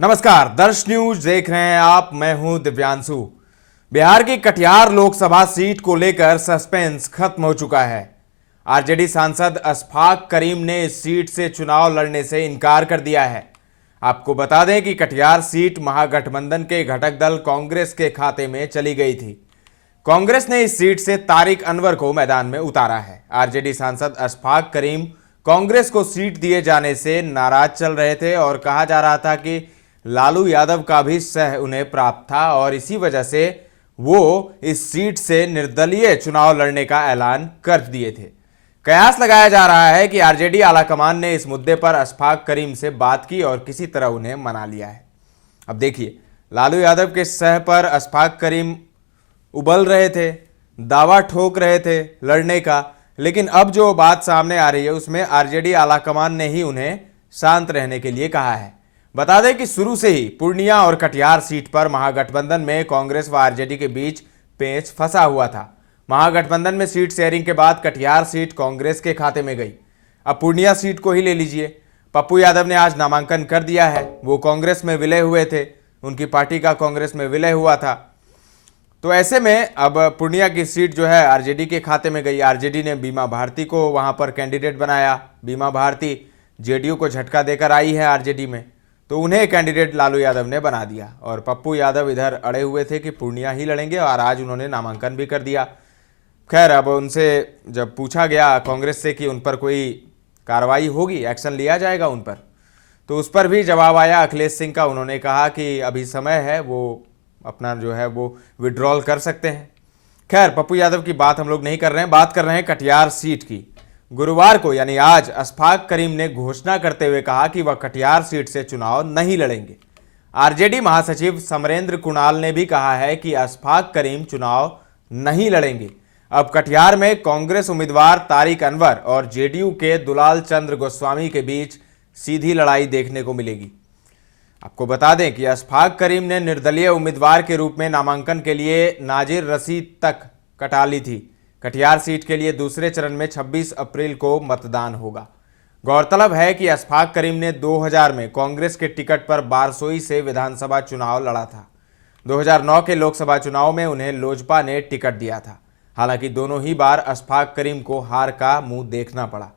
नमस्कार, दर्श न्यूज देख रहे हैं आप। मैं हूं दिव्यांशु। बिहार की कटिहार लोकसभा सीट को लेकर सस्पेंस खत्म हो चुका है। आरजेडी सांसद अशफाक करीम ने इस सीट से चुनाव लड़ने से इनकार कर दिया है। आपको बता दें कि कटिहार सीट महागठबंधन के घटक दल कांग्रेस के खाते में चली गई थी। कांग्रेस ने इस सीट से तारिक अनवर को मैदान में उतारा है। आरजेडी सांसद अशफाक करीम कांग्रेस को सीट दिए जाने से नाराज चल रहे थे और कहा जा रहा था कि लालू यादव का भी सह उन्हें प्राप्त था और इसी वजह से वो इस सीट से निर्दलीय चुनाव लड़ने का ऐलान कर दिए थे। कयास लगाया जा रहा है कि आरजेडी आलाकमान ने इस मुद्दे पर अशफाक करीम से बात की और किसी तरह उन्हें मना लिया है। अब देखिए, लालू यादव के सह पर अशफाक करीम उबल रहे थे, दावा ठोक रहे थे लड़ने का, लेकिन अब जो बात सामने आ रही है उसमें आरजेडी आलाकमान ने ही उन्हें शांत रहने के लिए कहा है। बता दें कि शुरू से ही पूर्णिया और कटिहार सीट पर महागठबंधन में कांग्रेस व आरजेडी के बीच पेंच फंसा हुआ था। महागठबंधन में सीट शेयरिंग के बाद कटिहार सीट कांग्रेस के खाते में गई। अब पूर्णिया सीट को ही ले लीजिए। पप्पू यादव ने आज नामांकन कर दिया है। वो कांग्रेस में विलय हुए थे, उनकी पार्टी का कांग्रेस में विलय हुआ था। तो ऐसे में अब पूर्णिया की सीट जो है आरजेडी के खाते में गई। आरजेडी ने बीमा भारती को वहां पर कैंडिडेट बनाया। बीमा भारती जेडीयू को झटका देकर आई है आरजेडी में, तो उन्हें कैंडिडेट लालू यादव ने बना दिया। और पप्पू यादव इधर अड़े हुए थे कि पूर्णिया ही लड़ेंगे और आज उन्होंने नामांकन भी कर दिया। खैर, अब उनसे जब पूछा गया कांग्रेस से कि उन पर कोई कार्रवाई होगी, एक्शन लिया जाएगा उन पर, तो उस पर भी जवाब आया अखिलेश सिंह का। उन्होंने कहा कि अभी समय है, वो अपना जो है वो विड्रॉल कर सकते हैं। खैर, पप्पू यादव की बात हम लोग नहीं कर रहे हैं, बात कर रहे हैं कटिहार सीट की। गुरुवार को यानी आज अशफाक करीम ने घोषणा करते हुए कहा कि वह कटिहार सीट से चुनाव नहीं लड़ेंगे। आरजेडी महासचिव समरेंद्र कुणाल ने भी कहा है कि अशफाक करीम चुनाव नहीं लड़ेंगे। अब कटिहार में कांग्रेस उम्मीदवार तारिक अनवर और जेडीयू के दुलाल चंद्र गोस्वामी के बीच सीधी लड़ाई देखने को मिलेगी। आपको बता दें कि अशफाक करीम ने निर्दलीय उम्मीदवार के रूप में नामांकन के लिए नाजिर रशीद तक कटा ली थी। कटिहार सीट के लिए दूसरे चरण में 26 अप्रैल को मतदान होगा। गौरतलब है कि अशफाक करीम ने 2000 में कांग्रेस के टिकट पर बारसोई से विधानसभा चुनाव लड़ा था। 2009 के लोकसभा चुनाव में उन्हें लोजपा ने टिकट दिया था। हालांकि दोनों ही बार अशफाक करीम को हार का मुंह देखना पड़ा।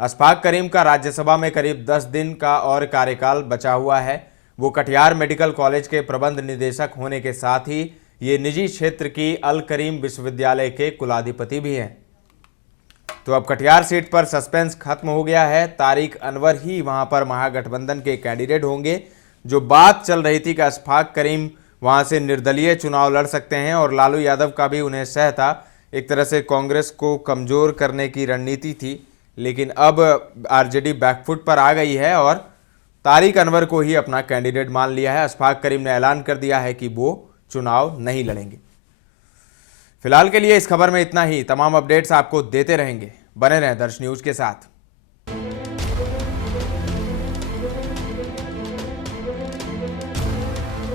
अशफाक करीम का राज्यसभा में करीब 10 दिन का और कार्यकाल बचा हुआ है। वो कटिहार मेडिकल कॉलेज के प्रबंध निदेशक होने के साथ ही ये निजी क्षेत्र की अल करीम विश्वविद्यालय के कुलाधिपति भी हैं। तो अब कटिहार सीट पर सस्पेंस खत्म हो गया है। तारिक अनवर ही वहां पर महागठबंधन के कैंडिडेट होंगे। जो बात चल रही थी कि अशफाक करीम वहां से निर्दलीय चुनाव लड़ सकते हैं और लालू यादव का भी उन्हें सह था, एक तरह से कांग्रेस को कमजोर करने की रणनीति थी, लेकिन अब आरजेडी बैकफुट पर आ गई है और तारिक अनवर को ही अपना कैंडिडेट मान लिया है। अशफाक करीम ने ऐलान कर दिया है कि वो चुनाव नहीं लड़ेंगे। फिलहाल के लिए इस खबर में इतना ही। तमाम अपडेट्स आपको देते रहेंगे। बने रहें दर्श न्यूज के साथ।